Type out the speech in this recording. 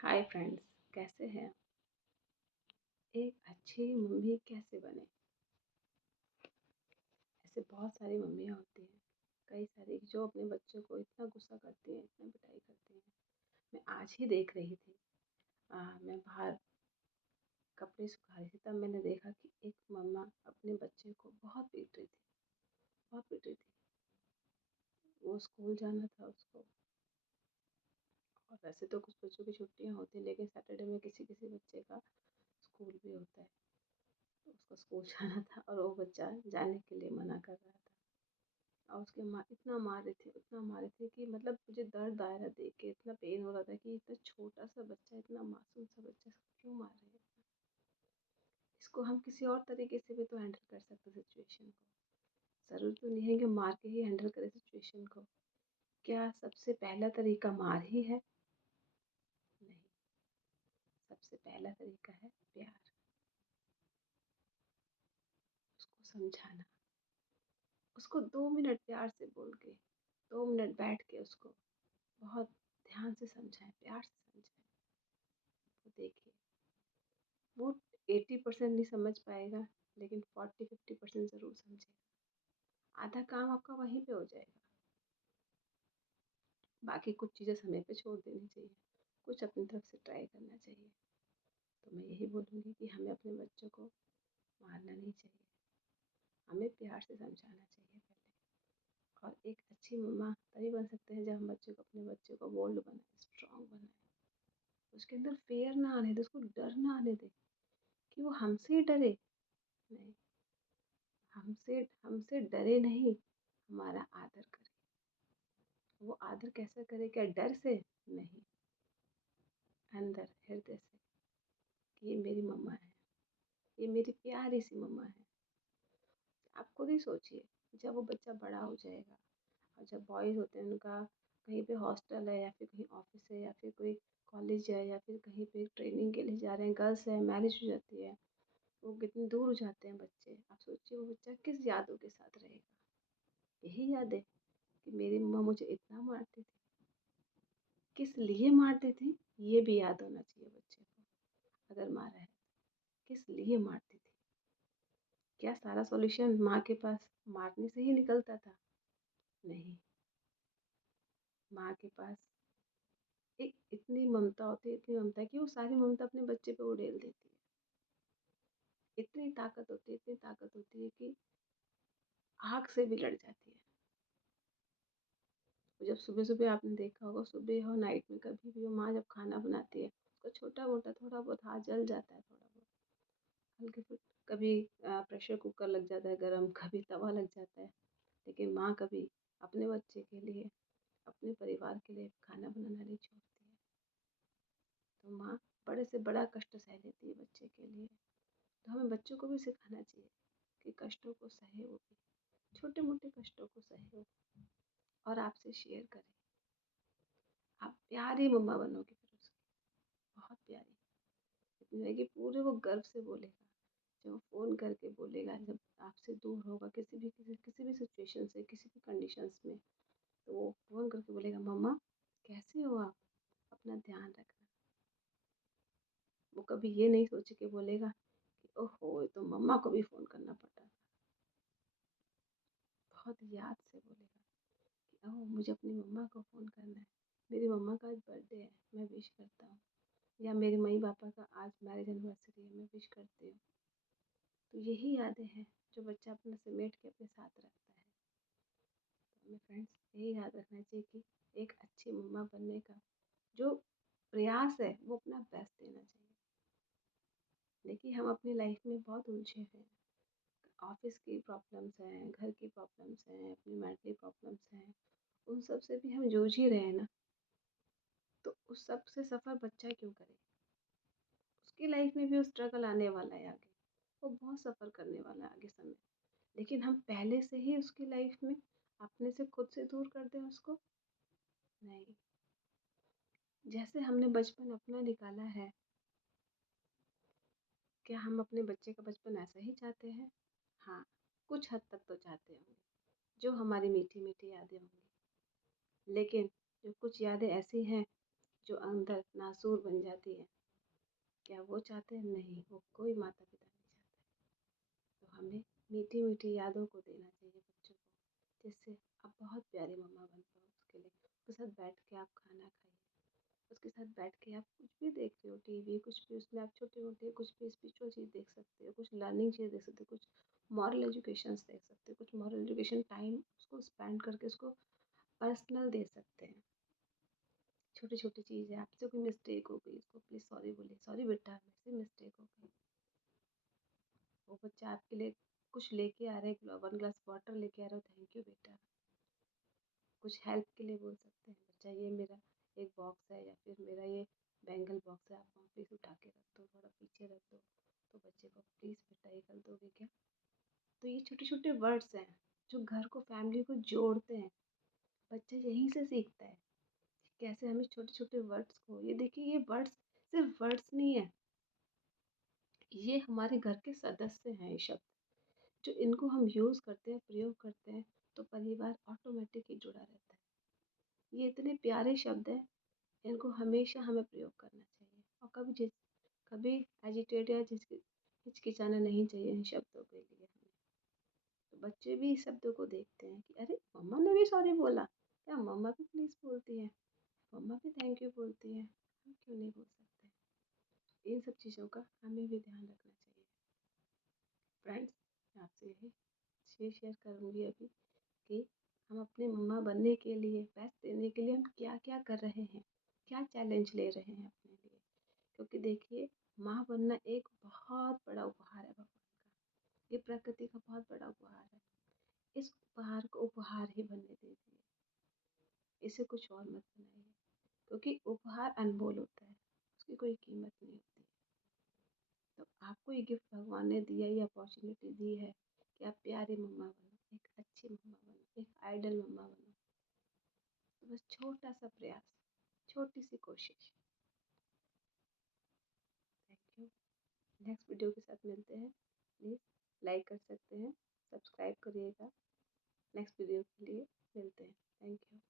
Hi friends, कैसे हैं? एक अच्छी मम्मी कैसे बने? ऐसे बहुत सारी मम्मियाँ होती हैं, कई सारी जो अपने बच्चों को इतना गुस्सा करती हैं, इतना पिटाई करती हैं। मैं आज ही देख रही थी। मैं बाहर कपड़े सुखा रही थी, तब मैंने देखा कि एक मम्मा अपने बच्चे को बहुत पीट रही थी, बहुत पीट रही थी। वो स्कूल जाना था उसको, और वैसे तो कुछ बच्चों की छुट्टियाँ होती हैं, लेकिन सैटरडे में किसी किसी बच्चे का स्कूल भी होता है। तो उसको स्कूल जाना था और वो बच्चा जाने के लिए मना कर रहा था। और उसके माँ इतना मार रहे थे, इतना मार रहे थे कि मतलब मुझे दर्द आया था देख के, इतना पेन हो रहा था कि इतना छोटा सा बच्चा, इतना मासूम सा बच्चा क्यों मार रहे हैं। इसको हम किसी और तरीके से भी तो हैंडल कर सकते सिचुएशन को। ज़रूर तो नहीं है कि मार के ही हैंडल करें सिचुएशन को। क्या सबसे पहला तरीका मार ही है? नहीं। सबसे पहला तरीका है प्यार। उसको समझाना, उसको 2 मिनट प्यार से बोल के, 2 मिनट बैठ के उसको बहुत ध्यान से समझाएं, प्यार से समझाएं। तो देखिए, वो 80% नहीं समझ पाएगा, लेकिन 40-50% ज़रूर समझेगा। आधा काम आपका वहीं पे हो जाएगा। बाकी कुछ चीज़ें समय पे छोड़ देनी चाहिए, कुछ अपनी तरफ से ट्राई करना चाहिए। तो मैं यही बोलूँगी कि हमें अपने बच्चों को मारना नहीं चाहिए, हमें प्यार से समझाना चाहिए पहले। और एक अच्छी मम्मा तभी बन सकते हैं जब हम अपने बच्चे को बोल्ड बनाए, स्ट्रांग बनाए। उसके अंदर फेयर ना आने दे, उसको डर ना आने दे कि वो हमसे ही डरे। नहीं, हमसे हमसे डरे नहीं, हमारा आदर करे। वो आदर कैसा करे? क्या डर से? नहीं, अंदर हृदय से कि ये मेरी मम्मा है, ये मेरी प्यारी सी मम्मा है। आप खुद ही सोचिए, जब वो बच्चा बड़ा हो जाएगा और जब बॉयज़ होते हैं उनका कहीं पे हॉस्टल है या फिर कहीं ऑफिस है या फिर कोई कॉलेज है या फिर कहीं पे ट्रेनिंग के लिए जा रहे हैं, गर्ल्स है, मैरिज हो जाती है, वो कितनी दूर हो जाते हैं बच्चे। आप सोचिए वो बच्चा किस यादों के साथ रहेगा? यही याद है कि मेरी मम्मा मुझे इतना मारती थी, किस लिए मारती थी, ये भी याद होना चाहिए बच्चे को। अगर मारा है, किस लिए मारती थी? क्या सारा सॉल्यूशन माँ के पास मारने से ही निकलता था? नहीं, माँ के पास एक इतनी ममता होती है, इतनी ममता है कि वो सारी ममता अपने बच्चे पे उड़ेल देती है। इतनी ताकत होती है, इतनी ताकत होती है कि आग से भी लड़ जाती है। जब सुबह सुबह आपने देखा होगा, सुबह हो नाइट में कभी भी हो, माँ जब खाना बनाती है, उसका छोटा मोटा थोड़ा बहुत हाथ जल जाता है, थोड़ा बहुत हल्के फुल्के, कभी प्रेशर कुकर लग जाता है गरम, कभी तवा लग जाता है, लेकिन माँ कभी अपने बच्चे के लिए, अपने परिवार के लिए खाना बनाना नहीं छोड़ती है। तो माँ बड़े से बड़ा कष्ट सह लेती है बच्चे के लिए। तो हमें बच्चों को भी सिखाना चाहिए कि कष्टों को सहे, वो भी छोटे मोटे कष्टों को सहे और आपसे शेयर करें। आप प्यारी मम्मा बनोगे फिर उसकी, बहुत प्यारी, इतनी रहेगी पूरे वो गर्व से बोलेगा। जब वो फ़ोन करके बोलेगा, जब आपसे दूर होगा किसी भी सिचुएशन से, किसी भी कंडीशंस में, तो वो फ़ोन करके बोलेगा, मम्मा कैसे हो आप, अपना ध्यान रखना। वो कभी ये नहीं सोच के बोलेगा कि ओहो, ये तो मम्मा को भी फ़ोन करना पड़ा था। बहुत याद से बोलेगा कि ओह, मुझे अपनी मम्मा को फ़ोन करना है, मेरी मम्मा का आज बर्थडे है, मैं विश करता हूँ, या मेरे मम्मी पापा का आज मैरिज एनिवर्सरी है, मैं विश करती हूँ। तो यही यादें हैं जो बच्चा अपना समेट के अपने साथ रखता है। तो हमें फ्रेंड्स यही याद रखना चाहिए कि एक अच्छी मम्मा बनने का जो प्रयास है वो अपना बेस्ट देना चाहिए। देखिए, हम अपनी लाइफ में बहुत उलझे हुए हैं, ऑफिस की प्रॉब्लम्स हैं, घर की प्रॉब्लम्स हैं, अपनी मेंटली प्रॉब्लम्स हैं, उन सब से भी हम जूझ ही रहे हैं ना। तो उस सब से सफ़र बच्चा क्यों करे? उसकी लाइफ में भी वो स्ट्रगल आने वाला है आगे, वो बहुत सफ़र करने वाला है आगे समय। लेकिन हम पहले से ही उसकी लाइफ में अपने से खुद से दूर कर दें उसको? नहीं। जैसे हमने बचपन अपना निकाला है, क्या हम अपने बच्चे का बचपन ऐसा ही चाहते हैं? हाँ, कुछ हद तक तो चाहते होंगे, जो हमारी मीठी मीठी यादें होंगी। लेकिन जो कुछ यादें ऐसी हैं जो अंदर नासूर बन जाती है, क्या वो चाहते हैं? नहीं, वो कोई माता पिता नहीं चाहते। तो हमें मीठी मीठी यादों को देना चाहिए बच्चों को, जिससे आप बहुत प्यारी मम्मा बन पाओ। उसके लिए उसके साथ बैठ के आप खाना खाइए, उसके साथ बैठ के आप कुछ भी देख रहे हो, टीवी कुछ भी, उसमें आप छोटे मोटे कुछ भी स्पिरिचुअल चीज़ देख सकते हो, कुछ लर्निंग चीज़ देख सकते हो, कुछ मॉरल एजुकेशन देख सकते हो, कुछ मॉरल एजुकेशन टाइम उसको स्पेंड करके उसको पर्सनल दे सकते हैं। छोटी छोटी चीज़ है, आपसे कोई मिस्टेक हो गई, उसको प्लीज़ सॉरी बोलिए, सॉरी बेटा मेरे से मिस्टेक हो गई। वो बच्चा आपके लिए कुछ लेके आ रहा है, 1 ग्लास वाटर लेके आ रहा है, थैंक यू बेटा। कुछ हेल्प के लिए बोल सकते हैं, बच्चा ये मेरा एक बॉक्स है, या फिर मेरा ये बैंगल बॉक्स है, आप वहाँ प्लीज़ उठा के रख दो, थोड़ा पीछे रख दो। तो बच्चे को प्लीज़ बेटा ये कर दोगे क्या? तो ये छोटे छोटे वर्ड्स हैं जो घर को, फैमिली को जोड़ते हैं। बच्चा यहीं से सीखता है कि कैसे हमें छोटे छोटे वर्ड्स को, ये देखिए ये वर्ड्स सिर्फ वर्ड्स नहीं है, ये हमारे घर के सदस्य हैं। ये शब्द जो इनको हम यूज़ करते हैं, प्रयोग करते हैं, तो परिवार ऑटोमेटिक ही जुड़ा रहता है। ये इतने प्यारे शब्द हैं, इनको हमेशा हमें प्रयोग करना चाहिए, और कभी एजिटेट या हिचकिचाना नहीं चाहिए इन शब्दों के लिए हमें। तो बच्चे भी इस शब्दों को देखते हैं कि अरे मम्मा ने भी सॉरी बोला, क्या मम्मा भी प्लीज़ बोलती है, मम्मा भी थैंक यू बोलती है, हम क्यों नहीं बोल सकते? इन सब चीज़ों का हमें भी ध्यान रखना चाहिए। फ्रेंड्स, मैं आपसे यही शेयर करूँगी अभी कि हम अपने मम्मा बनने के लिए, बेस्ट देने के लिए हम क्या क्या कर रहे हैं, क्या चैलेंज ले रहे हैं अपने लिए। क्योंकि देखिए, माँ बनना एक बहुत बड़ा उपहार है भगवान का, ये प्रकृति का बहुत बड़ा उपहार है। इस उपहार को उपहार ही बनने दीजिए, इसे कुछ और मत बनाइए, क्योंकि उपहार अनमोल होता है, उसकी कोई कीमत नहीं होती। तो आपको ये गिफ्ट भगवान ने दिया, ये अपॉर्चुनिटी दी है कि आप प्यारी मम्मा बनो, एक अच्छी मम्मा बनो, एक आइडल मम्मा बनो। तो बस छोटा सा प्रयास, छोटी सी कोशिश। Thank you. नेक्स्ट वीडियो के साथ मिलते हैं। प्लीज़ लाइक कर सकते हैं, सब्सक्राइब करिएगा। नेक्स्ट वीडियो के लिए मिलते हैं। Thank you.